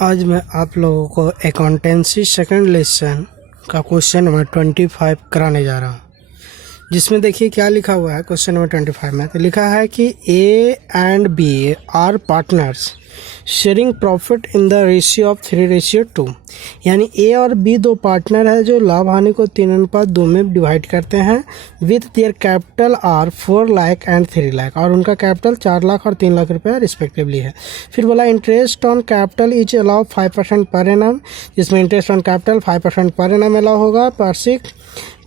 आज मैं आप लोगों को अकाउंटेंसी सेकंड लेसन का क्वेश्चन नंबर 25 कराने जा रहा हूँ, जिसमें देखिए क्या लिखा हुआ है। क्वेश्चन नंबर 25 में तो लिखा है कि A and B are partners sharing profit in the ratio of 3:2, यानी ए और बी दो पार्टनर है जो लाभ हानि को 3:2 में डिवाइड करते हैं with their capital R 4 lakh and 3 lakh, और उनका कैपिटल 4 लाख और 3 लाख रुपये रिस्पेक्टिवली है। फिर बोला interest on capital is allow 5% per annum, जिसमें interest on capital 5% per annum allow होगा पर सिक्स।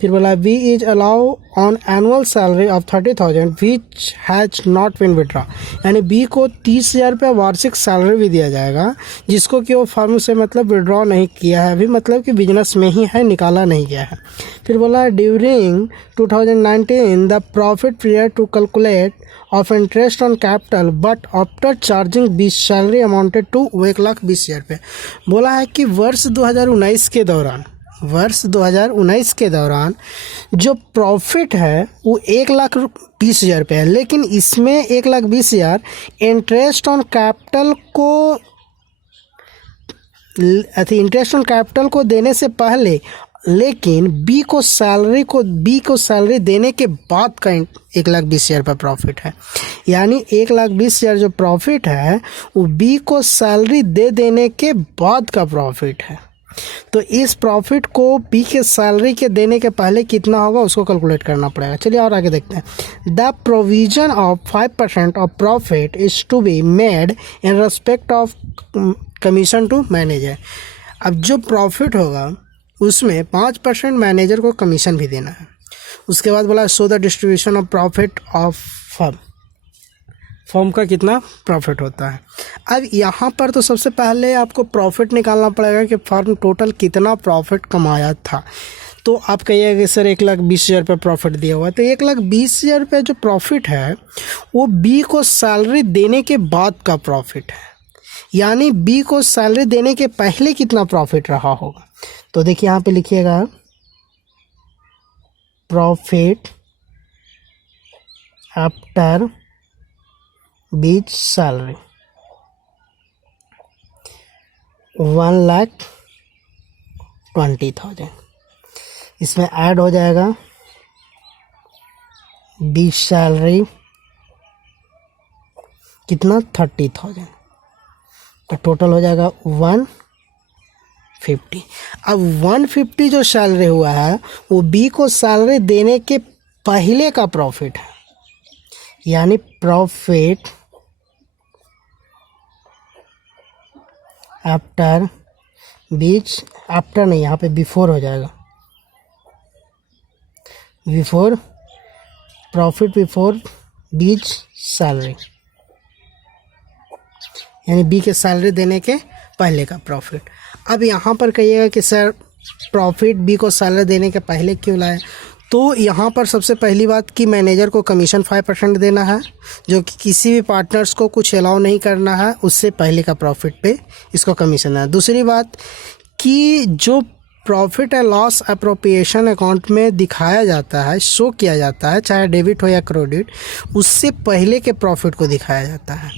फिर बोला B is allow on annual salary of 30,000 which has not been withdraw, यानी बी को 30,000 रुपये वार्षिक सैलरी भी दिया जाएगा जिसको कि वो फर्म से मतलब विड्रॉ नहीं किया है अभी, मतलब कि बिजनेस में ही है, निकाला नहीं गया है। फिर बोला during 2019 the profit period to calculate of interest on capital but after charging B salary amounted to 1,20,000 रुपये। बोला है कि वर्ष 2019 के दौरान जो प्रॉफिट है वो 1,20,000 रुपये है, लेकिन इसमें 1,20,000 इंटरेस्ट ऑन कैपिटल को देने से पहले, लेकिन बी को सैलरी देने के बाद का 1,20,000 रुपये प्रॉफिट है। यानी 1,20,000 जो प्रॉफिट है वो बी को सैलरी दे देने के बाद का प्रॉफिट है। तो इस प्रॉफिट को बी के सैलरी के देने के पहले कितना होगा उसको कैलकुलेट करना पड़ेगा। चलिए और आगे देखते हैं। The provision of 5% of profit is to be made in respect of commission to manager. अब जो प्रॉफिट होगा उसमें 5% मैनेजर को कमीशन भी देना है। उसके बाद बोला so the distribution of profit of firm का कितना प्रॉफिट होता है। अब यहाँ पर तो सबसे पहले आपको प्रॉफिट निकालना पड़ेगा कि फर्म टोटल कितना प्रॉफिट कमाया था। तो आप कहिएगा कि सर 1,20,000 रुपये प्रॉफिट दिया हुआ है, तो 1,20,000 रुपये जो प्रॉफिट है वो बी को सैलरी देने के बाद का प्रॉफिट है। यानी बी को सैलरी देने के पहले कितना प्रॉफिट रहा होगा। तो देखिए यहाँ पे लिखिएगा प्रॉफिट आफ्टर बीच सैलरी 1,20,000, इसमें ऐड हो जाएगा बीच सैलरी कितना 30,000, तो टोटल हो जाएगा 150। अब 150 जो सैलरी हुआ है वो बी को सैलरी देने के पहले का प्रॉफिट है, यानी प्रॉफिट आफ्टर नहीं, यहाँ पे बिफोर हो जाएगा, प्रॉफिट बिफोर बीच सैलरी, यानी बी के सैलरी देने के पहले का प्रॉफिट। अब यहाँ पर कहिएगा कि सर प्रॉफिट बी को सैलरी देने के पहले क्यों लाए, तो यहाँ पर सबसे पहली बात कि मैनेजर को कमीशन 5% देना है, जो कि किसी भी पार्टनर्स को कुछ अलाउ नहीं करना है, उससे पहले का प्रॉफिट पे इसको कमीशन है। दूसरी बात कि जो profit and loss appropriation account में दिखाया जाता है, शो किया जाता है, चाहे डेबिट हो या क्रेडिट, उससे पहले के प्रॉफिट को दिखाया जाता है।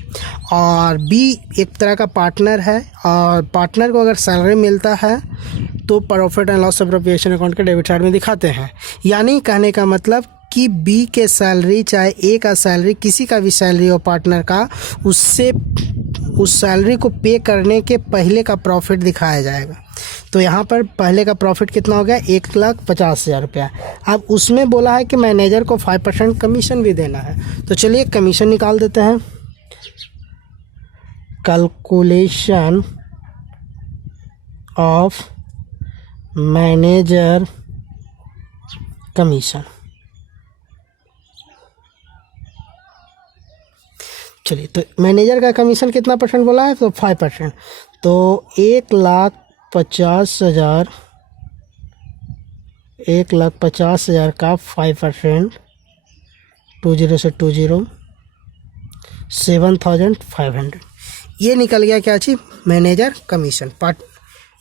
और बी एक तरह का पार्टनर है, और पार्टनर को अगर सैलरी मिलता है तो profit and loss appropriation account के डेबिट साइड में दिखाते हैं। यानी कहने का मतलब कि बी के सैलरी, चाहे ए का सैलरी, किसी का भी सैलरी हो पार्टनर का, उससे उस सैलरी को पे करने के पहले का प्रॉफिट दिखाया जाएगा। तो यहाँ पर पहले का प्रॉफिट कितना हो गया 1,50,000 रुपया। अब उसमें बोला है कि मैनेजर को 5% कमीशन भी देना है, तो चलिए कमीशन निकाल देते हैं। Calculation of manager commission. चलिए तो मैनेजर का कमीशन कितना परसेंट बोला है, तो 5%। तो 1,50,000 का 5%, 20 से 20, 7,500, ये निकल गया क्या चीज़, मैनेजर कमीशन।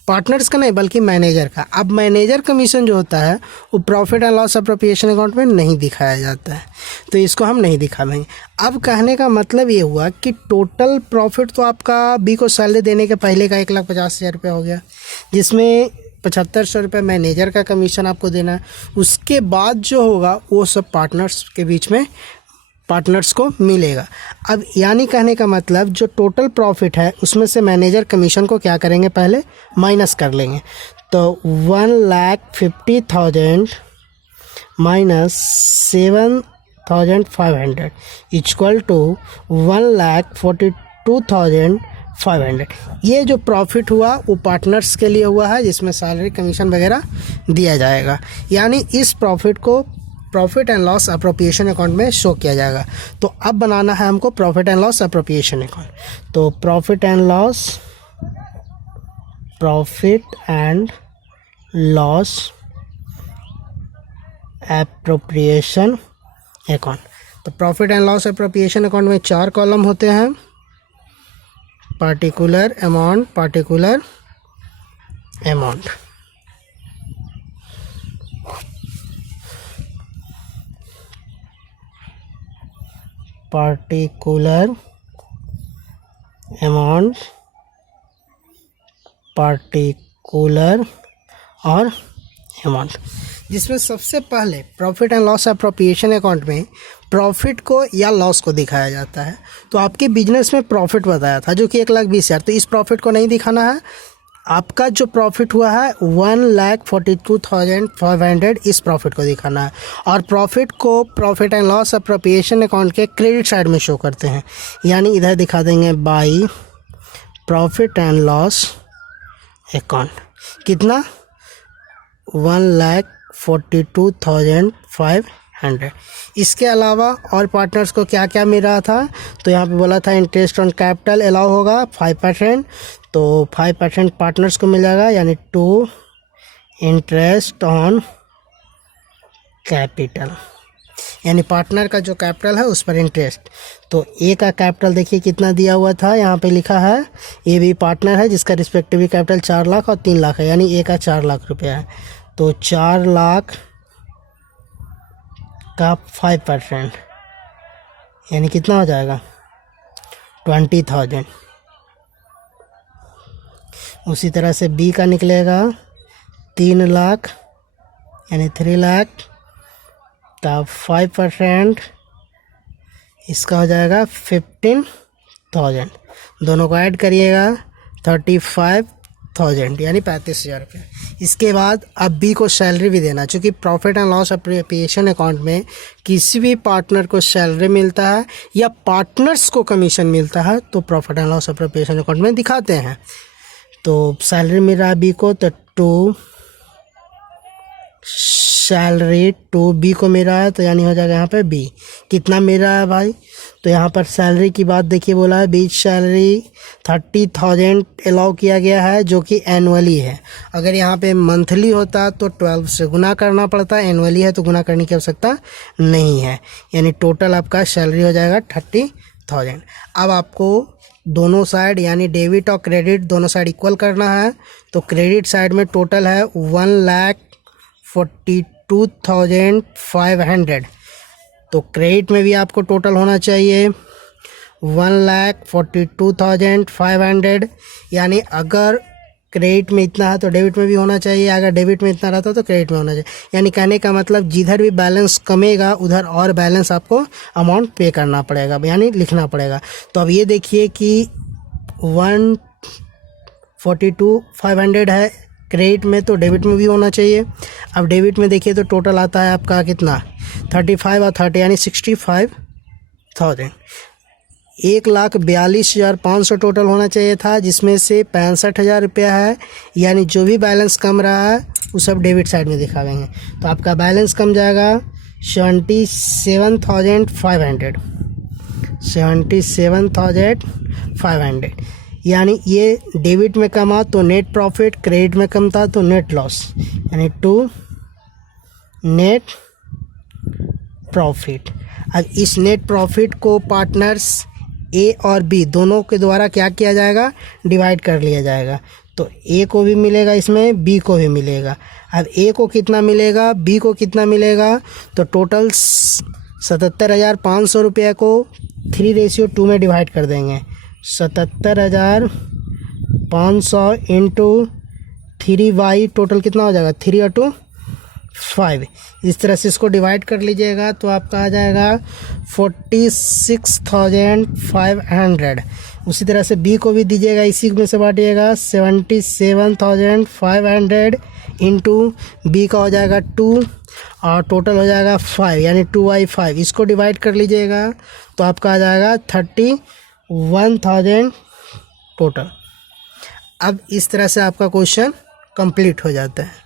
पार्टनर्स का नहीं बल्कि मैनेजर का। अब मैनेजर कमीशन जो होता है वो profit and loss appropriation account में नहीं दिखाया जाता है, तो इसको हम नहीं दिखाएंगे। अब कहने का मतलब ये हुआ कि टोटल प्रॉफिट तो आपका बी को सैलरी देने के पहले का 1,50,000 रुपये हो गया, जिसमें 7,500 रुपये मैनेजर का कमीशन आपको देना है। उसके बाद जो होगा वो सब पार्टनर्स के बीच में पार्टनर्स को मिलेगा। अब यानी कहने का मतलब जो टोटल प्रॉफिट है उसमें से मैनेजर कमीशन को क्या करेंगे, पहले माइनस कर लेंगे। तो 1,50,000 माइनस 7,500 इक्वल टू 1,42,500। ये जो प्रॉफिट हुआ वो पार्टनर्स के लिए हुआ है, जिसमें सैलरी कमीशन वगैरह दिया जाएगा। यानी इस प्रॉफिट को profit and loss appropriation account में शो किया जाएगा। तो अब बनाना है हमको profit and loss appropriation account. तो profit and loss appropriation account. तो profit and loss appropriation account में 4 कॉलम होते हैं, particular amount, particular amount. Particular amount, particular और अमाउंट, जिसमें सबसे पहले profit and loss appropriation account में प्रॉफिट को या लॉस को दिखाया जाता है। तो आपके बिजनेस में प्रॉफिट बताया था जो कि 1,20,000, तो इस प्रॉफिट को नहीं दिखाना है। आपका जो प्रॉफिट हुआ है 1,42,500, इस प्रॉफिट को दिखाना है। और प्रॉफिट को profit and loss appropriation account के क्रेडिट साइड में शो करते हैं, यानी इधर दिखा देंगे by profit and loss account. कितना, 1,42,500। इसके अलावा और पार्टनर्स को क्या क्या मिल रहा था, तो यहाँ पे बोला था इंटरेस्ट ऑन कैपिटल अलाउ होगा 5%, तो 5% पार्टनर्स को मिल जाएगा, यानी 2 इंटरेस्ट ऑन कैपिटल, यानी पार्टनर का जो कैपिटल है उस पर इंटरेस्ट। तो ए का कैपिटल देखिए कितना दिया हुआ था, यहाँ पे लिखा है ए भी पार्टनर है जिसका रिस्पेक्टिव कैपिटल 4 लाख और 3 लाख है, यानी ए का 4 लाख रुपया है। तो 4 लाख का 5% यानी कितना हो जाएगा, 20,000। उसी तरह से बी का निकलेगा 3 लाख यानी 3 लाख का 5%, इसका हो जाएगा 15,000। दोनों को ऐड करिएगा 35,000 यानी 35,000 रुपये। इसके बाद अब बी को सैलरी भी देना, चूँकि profit and loss appropriation account में किसी भी पार्टनर को सैलरी मिलता है या पार्टनर्स को कमीशन मिलता है तो profit and loss appropriation account में दिखाते हैं। तो सैलरी मिल रहा है बी को, तो 2 सैलरी 2 बी को मिल रहा है, तो यानी हो जाएगा यहाँ पे बी। कितना मिल रहा है भाई, तो यहाँ पर सैलरी की बात देखिए, बोला है बीच सैलरी 30,000 अलाउ किया गया है जो कि एनुअली है। अगर यहाँ पे मंथली होता तो 12 से गुना करना पड़ता, एनुअली है तो गुना करने की आवश्यकता नहीं है, यानी टोटल आपका सैलरी हो जाएगा 30,000। अब आपको दोनों साइड यानी डेबिट और क्रेडिट दोनों साइड इक्वल करना है। तो क्रेडिट साइड में टोटल है 1,42,500, तो क्रेडिट में भी आपको टोटल होना चाहिए 1,42,500, यानी अगर क्रेडिट में इतना है तो डेबिट में भी होना चाहिए, अगर डेबिट में इतना रहता तो क्रेडिट में होना चाहिए। यानी कहने का मतलब जिधर भी बैलेंस कमेगा उधर और बैलेंस आपको अमाउंट पे करना पड़ेगा, यानी लिखना पड़ेगा। तो अब ये देखिए कि 1,42,500 है क्रेडिट में, तो डेबिट में भी होना चाहिए। अब डेबिट में देखिए तो टोटल आता है आपका कितना, 35 और 30 यानी 65,000। 1,42,500 टोटल होना चाहिए था, जिसमें से 65,000 रुपया है, यानी जो भी बैलेंस कम रहा है वो सब डेबिट साइड में दिखावेंगे। तो आपका बैलेंस कम जाएगा 77,500, 77,500, यानी ये डेबिट में कमा तो नेट प्रॉफिट, क्रेडिट में कम था तो नेट लॉस, यानी 2 नेट प्रॉफिट। अब इस नेट प्रॉफिट को पार्टनर्स ए और बी दोनों के द्वारा क्या किया जाएगा, डिवाइड कर लिया जाएगा। तो ए को भी मिलेगा इसमें, बी को भी मिलेगा। अब ए को कितना मिलेगा, बी को कितना मिलेगा, तो टोटल 77,500 रुपये को 3:2 में डिवाइड कर देंगे। 77,500 इंटू 3/, टोटल कितना हो जाएगा 3 और 2 5। इस तरह से इसको डिवाइड कर लीजिएगा तो आपका आ जाएगा 46,500। उसी तरह से बी को भी दीजिएगा, इसी में से बांटिएगा 77,500 इंटू बी का हो जाएगा 2 और टोटल हो जाएगा 5 यानी 2/5। इसको डिवाइड कर लीजिएगा तो आपका आ जाएगा 31,000 टोटल। अब इस तरह से आपका क्वेश्चन कंप्लीट हो जाता है।